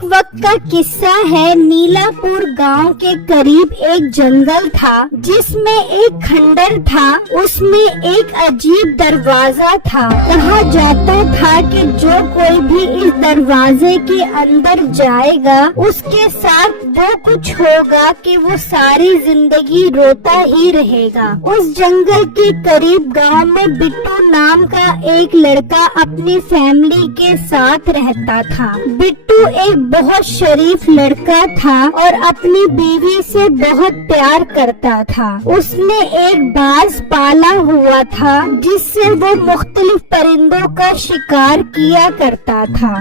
ایک وقت کا قصہ ہے، نیلاپور گاؤں کے قریب ایک جنگل تھا جس میں ایک کھنڈر تھا، اس میں ایک عجیب دروازہ تھا۔ کہا جاتا تھا کہ جو کوئی بھی اس دروازے کے اندر جائے گا اس کے ساتھ وہ کچھ ہوگا کہ وہ ساری زندگی روتا ہی رہے گا۔ اس جنگل کے قریب گاؤں میں بٹو نام کا ایک لڑکا اپنی فیملی کے ساتھ رہتا تھا۔ بٹو ایک بہت شریف لڑکا تھا اور اپنی بیوی سے بہت پیار کرتا تھا۔ اس نے ایک باز پالا ہوا تھا جس سے وہ مختلف پرندوں کا شکار کیا کرتا تھا۔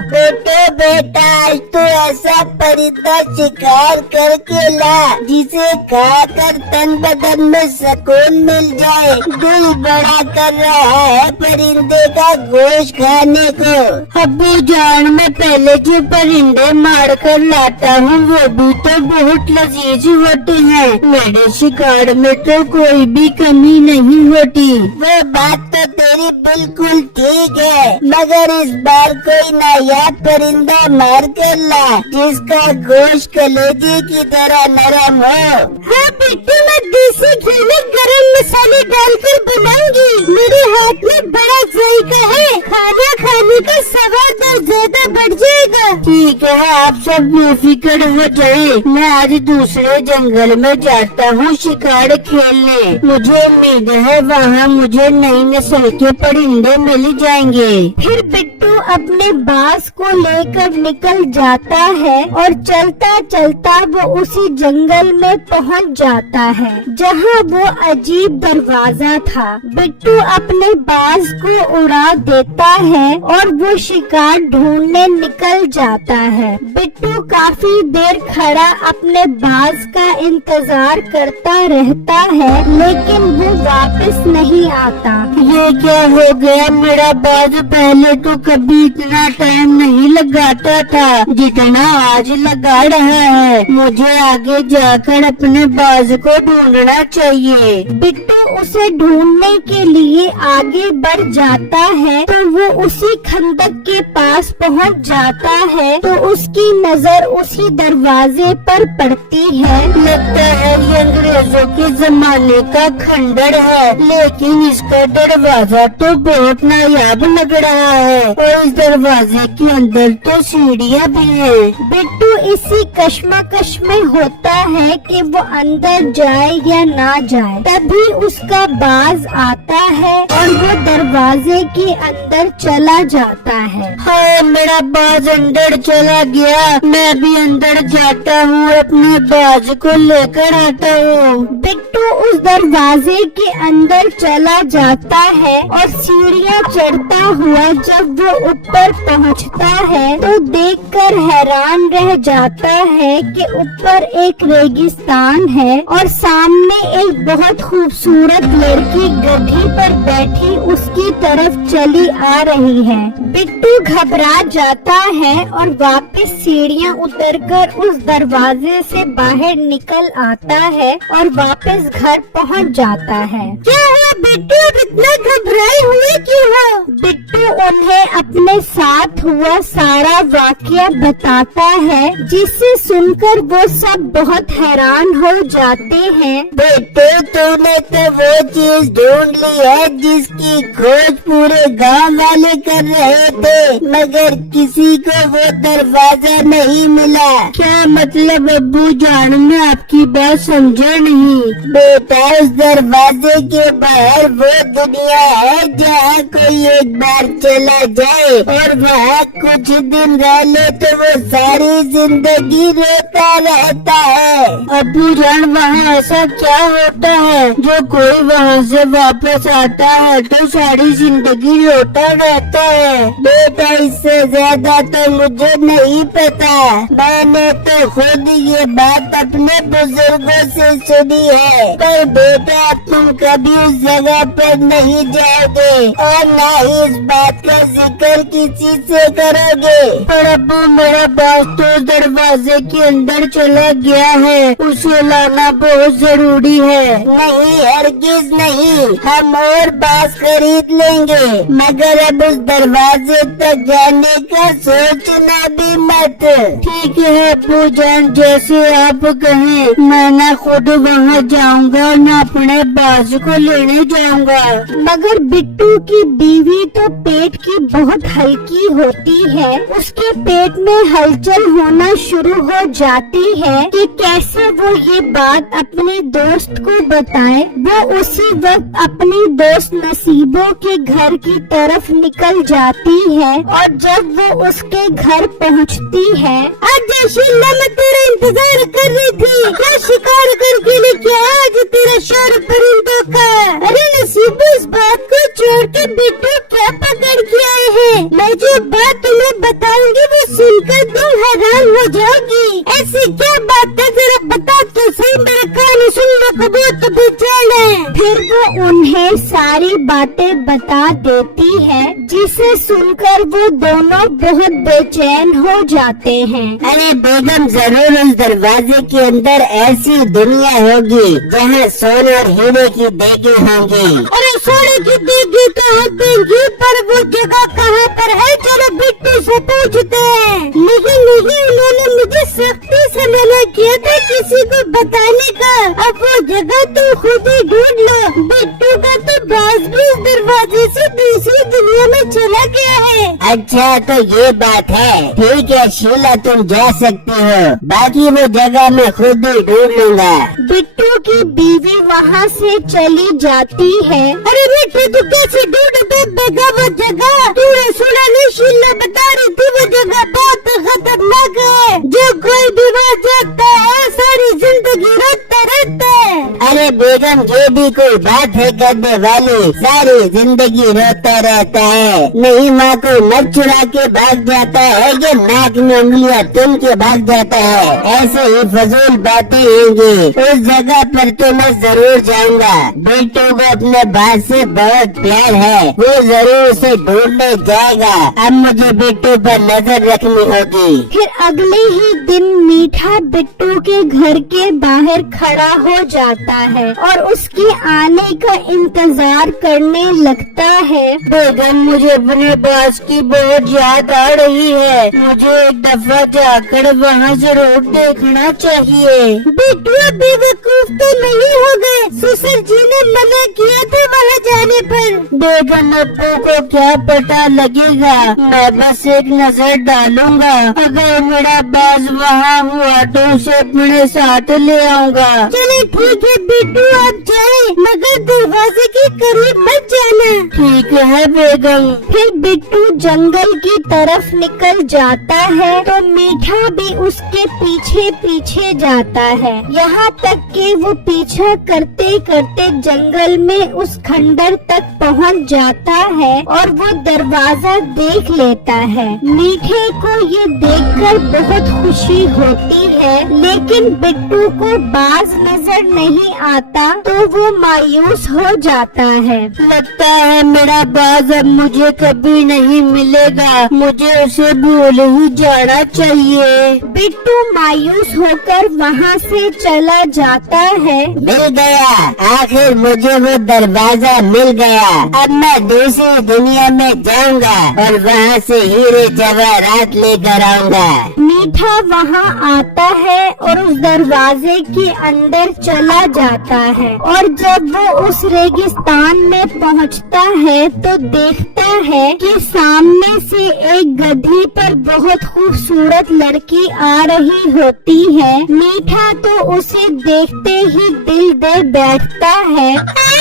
بیٹا آج تو ایسا پرندہ شکار کر کے لا جسے کھا کر تن بدن میں سکون مل جائے۔ دل بڑا کر رہا ہے پرندے کا گوشت کھانے کو۔ ابو جان، میں پہلے جو پرندے مار کر لاتا ہوں وہ بھی تو بہت لذیذ ہوتے ہیں، میرے شکار میں تو کوئی بھی کمی نہیں ہوتی۔ وہ بات تو تیری بالکل ٹھیک ہے، مگر اس بار کوئی نایاب پرندہ مار کر لا جس کا گوشت کلیجے کی طرح نرم ہو۔ ہاں بیٹی، میں دیسی گھی میں گرم مسالے ڈال کر بناؤں گی، میرے ہاتھ میں بڑا ذائقہ ہے، کھانا کھانے کا سواد اور زیادہ بڑھ جائے گا۔ ٹھیک ہے، آپ سب بے فکر ہو جائیں، میں آج دوسرے جنگل میں جاتا ہوں شکار کھیلنے، مجھے امید ہے وہاں مجھے نئی نسل کے پرندے مل جائیں گے۔ پھر بٹو اپنے باز کو لے کر نکل جاتا ہے اور چلتا چلتا وہ اسی جنگل میں پہنچ جاتا ہے جہاں وہ عجیب دروازہ تھا۔ بٹو اپنے باز کو اڑا دیتا ہے اور وہ شکار ڈھونڈنے نکل جاتا ہے۔ بٹو کافی دیر کھڑا اپنے باز کا انتظار کرتا رہتا ہے لیکن وہ واپس نہیں آتا۔ یہ کیا ہو گیا؟ میرا باز پہلے تو کبھی اتنا ٹائم نہیں لگاتا تھا جتنا آج لگا رہا ہے، مجھے آگے جا کر اپنے باز کو ڈھونڈنا چاہیے۔ بٹو اسے ڈھونڈنے کے لیے آگے بڑھ جاتا ہے تو وہ اسی کھندق کے پاس پہنچ جاتا ہے تو اس کی نظر اسی دروازے پر پڑتی ہے۔ لگتا ہے یہ انگریزوں کے زمانے کا کھنڈر ہے، لیکن اس کا دروازہ تو بہت نایاب لگ رہا ہے اور اس دروازے کے اندر تو سیڑھیاں بھی ہیں۔ بٹو اسی کشمکش میں ہوتا ہے کہ وہ اندر جائے یا نہ جائے، تبھی اس کا باز آتا ہے اور وہ دروازے کے اندر چلا جاتا ہے۔ ہاں، میرا باز اندر چلا گیا، میں بھی اندر جاتا ہوں، اپنے باز کو لے کر آتا ہوں۔ بٹو اس دروازے کے اندر چلا جاتا ہے اور سیڑھیاں چڑھتا ہوا جب وہ اوپر پہنچتا ہے تو دیکھ کر حیران رہ جاتا ہے کہ اوپر ایک ریگستان ہے اور سامنے ایک بہت خوبصورت لڑکی گدھی پر بیٹھی اس کی طرف چلی آ رہی ہے۔ بٹو گھبرا جاتا ہے اور واپس سیڑھیاں اتر کر اس دروازے سے باہر نکل آتا ہے اور واپس گھر پہنچ جاتا ہے۔ کیا ہوا بٹو، اتنا گھبرائے ہوئے کیوں ہو؟ بٹو انہیں اپنے ساتھ ہوا سارا واقعہ بتاتا ہے جس سے سن کر وہ سب بہت حیران ہو جاتے ہیں۔ بیٹے، تو نے تو وہ چیز ڈھونڈ لی ہے جس کی کھوج پورے گاؤں والے کر رہے تھے، مگر کسی کو وہ دروازہ نہیں ملا۔ کیا مطلب ابو جان؟ میں آپ کی بات سمجھا نہیں۔ بیٹا، اس دروازے کے باہر وہ دنیا ہے جہاں کوئی ایک بار چلا جائے اور وہاں کچھ دن رہ لے تو وہ ساری زندگی روتا رہتا ہے۔ ابو جان، وہاں ایسا کیا ہوتا ہے جو کوئی وہاں سے واپس آتا ہے تو ساری زندگی روتا رہتا ہے؟ بیٹا، اس سے زیادہ تو مجھے نہیں پتا، میں نے تو خود یہ بات اپنے بزرگوں سے سنی ہے، پر بیٹا تم کبھی اس جگہ जगह पर नहीं जाओगे और न ही इस बात का जिक्र किसी से करोगे। पर अब्बू मेरा बाज तो दरवाजे के अंदर चला गया है, उसे लाना बहुत जरूरी है। नहीं, हरगिज नहीं, हम और बाज खरीद लेंगे, मगर अब उस दरवाजे तक जाने का सोचना भी मत। ठीक है अब्बू जान, जैसे आप कहें। मैं न खुद वहाँ जाऊंगा न अपने बाज को लेने जाऊंगा। मगर बिट्टू की बीवी तो पेट की बहुत हल्की होती है। उसके पेट में हलचल होना शुरू हो जाती है कि कैसे वो ये बात अपने दोस्त को बताए। वो उसी वक्त अपनी दोस्त नसीबों के घर की तरफ निकल जाती है और जब वो उसके घर पहुंचती है, आजा शीला, मैं तेरा इंतजार कर रही थी। क्या शिकार करके लेके आज तेरा शोर परिंदों का। अरे नसीब, इस बात को छोड़ के बिट्टू क्या पकड़ के आए हैं। मैं जो बात तुम्हें बताऊंगी वो सुनकर तुम हैरान हो जाओगी। ऐसी क्या बात है, जरा बता तो सही, मेरे कान सुनने को बहुत बेचैन है। फिर वो उन्हें सारी बातें बता देती है, जिसे सुनकर वो दोनों बहुत बेचैन हो जाते हैं। अरे बेगम, जरूर उस दरवाजे के अंदर ऐसी दुनिया होगी जहाँ सोने और हीरे की देगी होंगी। अरे सोने की देगी तो होगी, पर वो जगह कहाँ पर है, चलो बिट्टू से पूछते हैं। नहीं, उन्होंने मुझे सख्ती से मना किया था किसी को बताने का। अब वो जगह तो खुद ही ढूंढ लो। बिट्टू का तो बाज भी इस दरवाजे से दूसरी दुनिया में चला गया है। अच्छा, तो ये बात है। ठीक है शीला, तुम जा सकती हो, बाकी वो जगह मैं खुद ही ढूंढ लूंगा। बिट्टू की बीवी वहाँ से चली जाती है। अरे बेटे, तू कैसे ढूंढ देगा वो जगह? तूने सुना नहीं, शीला बता रही थी वो जगह बहुत खतरनाक है। जो कोई भी वहाँ जाता है सारी जिंदगी रोता रहता है। अरे बेगम, ये भी कोई बात है करने वाली, सारी जिंदगी रोता रहता है। नहीं, वहाँ कोई मत चुरा के भाग जाता है कि नाक में उंगलियां तुम के भाग जाता है। ऐसे ही फजूल बातें होंगी। उस जगह पर तो मैं जरूर जाऊंगा। बेटू को अपने बात से बहुत प्यार है, वो जरूर उसे ढूंढने जाएगा। अब मुझे बिट्टू पर नजर रखनी होगी। फिर अगले ही दिन मीठा बिट्टू के घर के बाहर खड़ा हो जाता है और उसके आने का इंतजार करने लगता है। बेगम, मुझे अपने बाज की बहुत याद आ रही है, मुझे एक दफा जाकर वहाँ जरूर देखना चाहिए। बिट्टू बेवकूफ तो नहीं हो गए, ससुर जी ने मना किया था वहाँ जाने पर। बेगम, अब्बू को क्या पता लगेगा, मैं बस एक नजर डालूंगा। अगर मेरा बाज वहाँ हुआ तो उसे अपने साथ ले आऊंगा। चले ठीक है बिट्टू, आप जाए, मगर दरवाजे के करीब मत जाना। ठीक है बेगम। फिर बिट्टू जंगल की तरफ निकल जाता है तो मीठा भी उसके पीछे पीछे जाता है। यहाँ तक कि वो पीछा करते करते जंगल में उस खंडर तक पहुँच जाता है और वो दरवाजा देख लेता है। मीठे को ये देखकर बहुत खुशी होती है, लेकिन बिट्टू को बाज नजर नहीं आता तो वो मायूस हो जाता है। लगता है मेरा बाज अब मुझे कभी नहीं मिलेगा, मुझे उसे भूल ही जाना चाहिए। बिट्टू मायूस होकर वहाँ से चला जाता है। मिल गया, आखिर मुझे वो दरवाजा मिल गया। अब मैं दूसरी दुनिया में जाऊंगा और वहाँ से हीरे जवाहरात लेकर आऊंगा। मीठा वहाँ आता है और उस दरवाजे के अंदर चला जाता है और जब वो उस रेगिस्तान में पहुँचता है तो देखता है कि सामने से एक गधी पर बहुत खूबसूरत लड़की आ रही होती है। मीठा तो उसे देखते ही दिल दे बैठता है।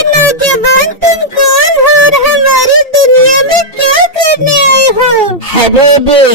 नौजवान, तुम कौन हो और हमारी दुनिया में क्या करने आए हो?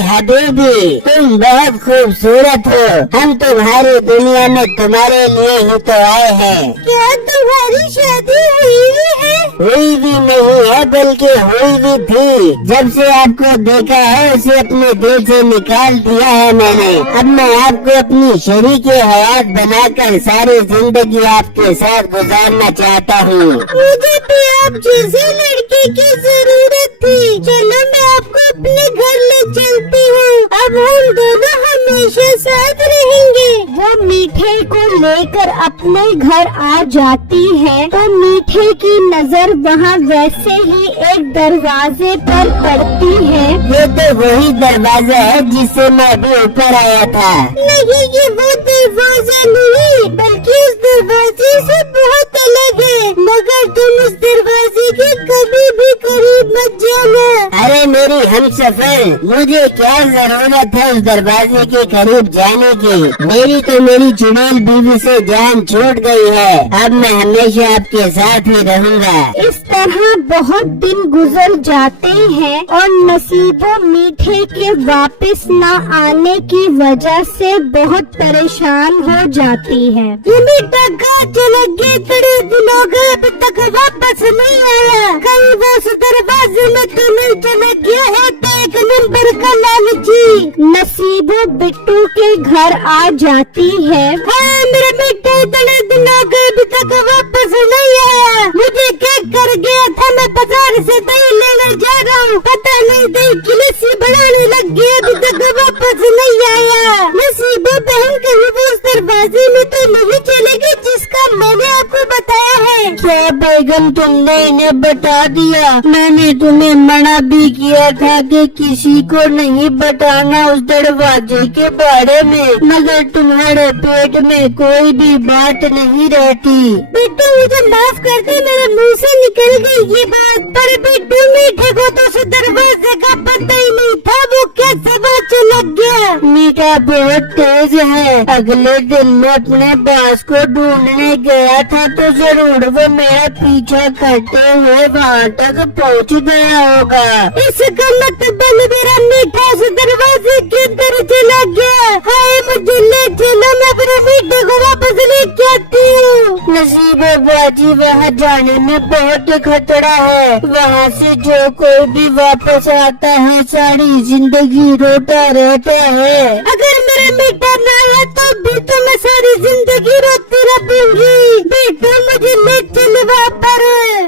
हबीबी, तुम बहुत खूबसूरत हो। हम तुम्हारी दुनिया में तुम्हारे लिए ही तो आए हैं। क्या तुम्हारी शादी हुई है? हुई भी नहीं है, बल्कि हुई भी थी। जब से आपको देखा है उसे अपने दिल से निकाल दिया है मैंने। अब मैं आपको अपनी शरीके हयात बनाकर सारी जिंदगी आपके साथ गुजारना चाहता हूँ। मुझे भी आप जैसे लड़के की जरूरत थी। चलो मैं आपको अपने घर ले चलती हूँ। अब हम दोनों हमेशा साथ रहेंगे। वो मीठे को लेकर अपने घर आ जाती है तो मीठे की नजर वहाँ वैसे ही एक दरवाजे पर पड़ती है। ये तो वही दरवाजा है जिससे मैं अभी ऊपर आया था। नहीं, ये वो दरवाजा नहीं, बल्कि उस दरवाजे से बहुत अलग है। मगर तुम उस दरवाजे के कभी भी करीब मत जाना। अरे मेरी हमसफर, मुझे क्या जरूरत है उस दरवाजे के करीब जाने की। मेरी तो मेरी चुड़ैल बीवी से जान छूट गई है। अब मैं हमेशा आपके साथ ही रहूँगा। इस तरह बहुत दिन गुजर जाते हैं और नसीबो मीठे के वापस न आने की वजह से बहुत परेशान हो जाती है। ये मीठा कहाँ चला गया? इतने दिनों का अभी तक वापस नहीं आया। कहीं वो उस दरवाजे में तो नहीं चला गया है? तो एक नंबर का लालची। नसीबो बिट्टू के घर आ जाती है। हाँ, मेरा मीठा इतने दिनों का अभी तक वापस नहीं आया। मुझे क्या कर गया था? मैं बाजार से दही लेने जा रहा हूँ, पता नहीं दही की लस्सी बनाने लग गया, अभी तक वापस नहीं आया। नसीबो बहन, कहीं वो उस दरवाजे में तो नहीं चलेगी जिसका मैंने आपको बताया है। क्या बेगम तुमने इन्हें बता दिया? मैंने तुम्हें मना भी किया था कि किसी को नहीं बताना उस दरवाजे के बारे में, मगर तुम्हारे पेट में कोई भी बात नहीं रहती। बिट्टू मुझे माफ कर दे, मेरे मुंह से निकल गई ये बात। पर बिट्टू मीठे को तो उस दरवाजे का पता ही नहीं था, वो कैसे बात लग गया। मीठा बहुत तेज है। अगले दिन मैं अपने बास को ढूंढने गया था तो जरूर वो मेरा पीछा करते हुए वहाँ तक पहुँच गया होगा। इसका मतलब मेरा मीठा उस दरवाजे के अंदर चला गया। हाय, मुझे ले चलो, मैं अपने मीठे को वापस लेके आती हूँ। नसीबो बाजी, वहाँ जाने में बहुत खतरा है। वहाँ से जो कोई भी वापस आता है सारी जिंदगी रोता रहता है। अगर मेरा मीठा ना आया तो भी तो मैं सारी जिंदगी रोती रहूंगी। बेटा मुझे ले चल वहाँ पर।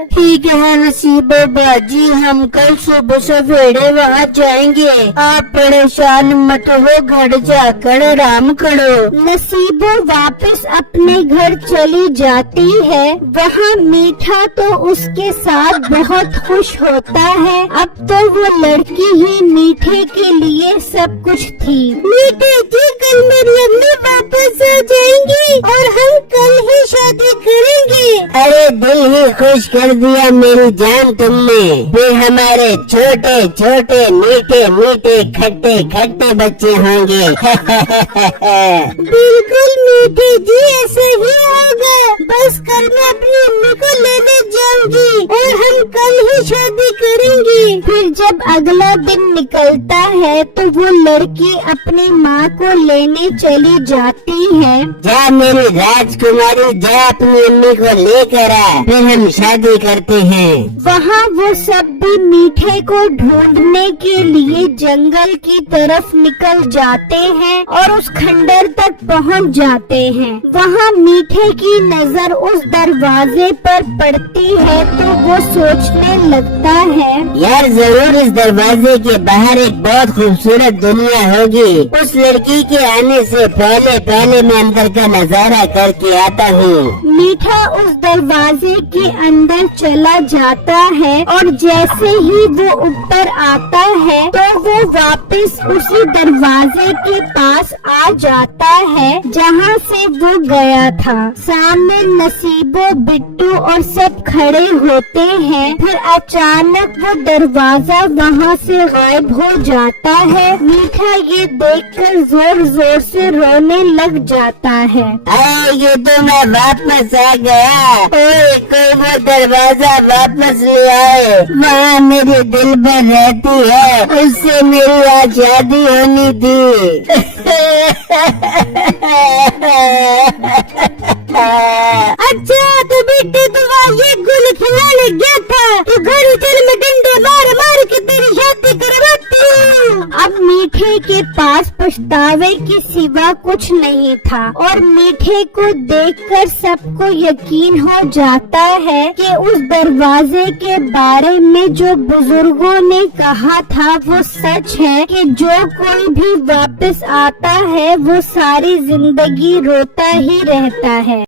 ठीक है नसीबो बाजी, हम कल सुबह सवेरे वहाँ जाएंगे। आप परेशान मत हो, घर जाकर आराम करो। नसीबो वापस अपने घर चली जाती है। वहाँ मीठा तो उसके साथ बहुत खुश होता है। अब तो वो लड़की ही मीठे के लिए सब कुछ थी। मीठे जी, कल मेरी अम्मी वापस आ जाएंगी और हम कल ही शादी करेंगे। अरे दिल ही खुश कर दिया मेरी जान तुमने। वे हमारे छोटे छोटे मीठे मीठे खट्टे खट्टे बच्चे होंगे। बिल्कुल मीठे जी, ऐसा ही होगा। बस कल मैं अपनी अम्मी को लेने जाऊंगी और हम कल ही शादी करेंगे। फिर जब अगला दिन निकलता है तो वो लड़की अपनी माँ को लेने चली जाती है। जा मेरी राजकुमारी, जा अपनी अम्मी को लेकर आ, फिर हम शादी करते हैं। वहाँ वो सब भी मीठे को ढूंढने के लिए जंगल की तरफ निकल जाते हैं और उस खंडर तक पहुँच जाते हैं। वहाँ मीठे की नजर उस दरवाजे पर पड़ती है तो वो सोचने लगता है, यार जरूर इस दरवाजे के बाहर एक बहुत खूबसूरत दुनिया होगी। उस लड़की के आने से पहले पहले मैं अंदर का नजारा करके आता हूँ। मीठा उस दरवाजे के अंदर चला जाता है और जैसे ही वो ऊपर आता है तो वो वापस उसी दरवाजे के पास आ जाता है जहाँ से वो गया था। सामने नसीबो, बिट्टू और सब खड़े होते हैं। फिर अचानक वो दरवाजा वहाँ से गायब हो जाता है। मीठा ये देखकर जोर जोर से रोने लग जाता है। ये तो मैं वापस आ गया। ओए, कोई वो दरवाजा वापस ले आए। वहाँ मेरे दिल पर रहती है, उससे मेरी आज शादी होनी थी। अच्छा तो बेटे तो ये गुल खिलाने गया था, तो घर चल में डंडे मार मार के तेरी शादी करवाती हूँ। अब मीठे के पास पछतावे कौवे के सिवा कुछ नहीं था। और मीठे को देखकर सबको यकीन हो जाता है कि उस दरवाजे के बारे में जो बुजुर्गों ने कहा था वो सच है कि जो कोई भी वापस आता है वो सारी जिंदगी रोता ही रहता है।